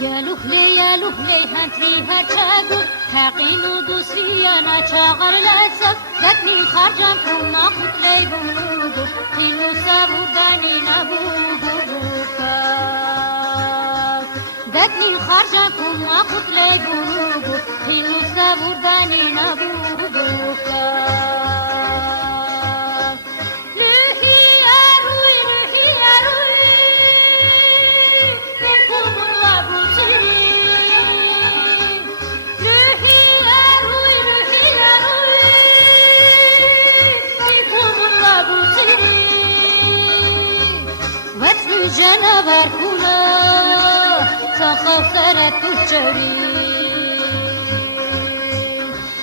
يا لهلي هنتريها تشاقر حقين ودوسيانا شاغر لأسف ذاتني خارجا كنا قتلي بنوغو قينو سابو داني نبوغو ذاتني خارجا كنا قتلي بنوغو قينو سابو داني نبوغو جنابر كنا تخسرت الجري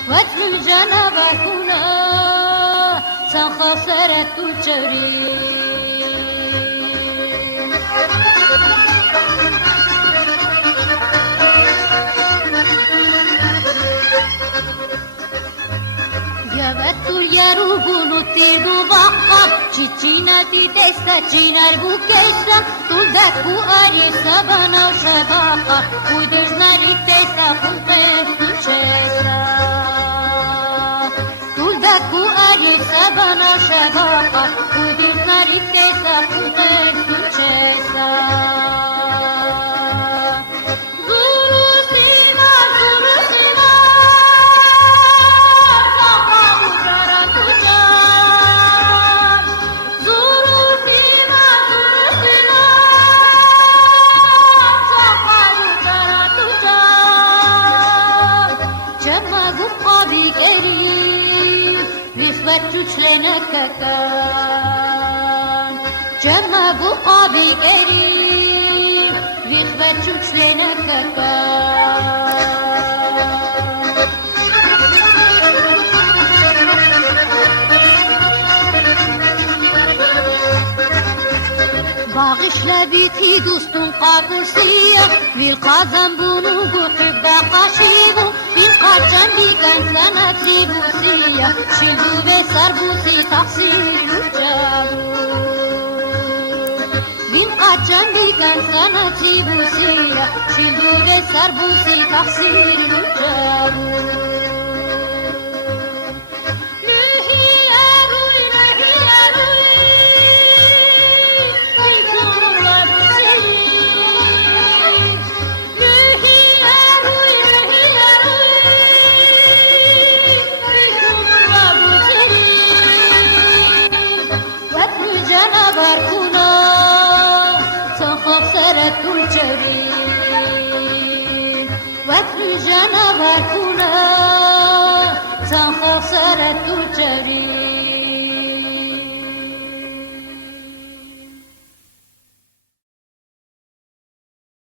واتم جنابر كنا تخسرت الجري Yaruguno tiru baka Cicina ti testa cinar bukesa Tuldaku ari sabana shabaka Uyduz nari testa kulten kuchesa Tuldaku ari sabana shabaka Uyduz nari testa kulten kuchesa جمع بقابي قريب بيخبت شوش لنا باغش لبيتي دوستون قاقرسية بالقازم بنوغو حبا قاشيبو بالقاجم بيكن سنتي بوسية شلدو بسر بوسي تقصير وجابو بالقاجم بيكن سنتي بوسية شلدو بسر بوسي تقصير وجابو واتر جنابر كنا تنخسرت الجري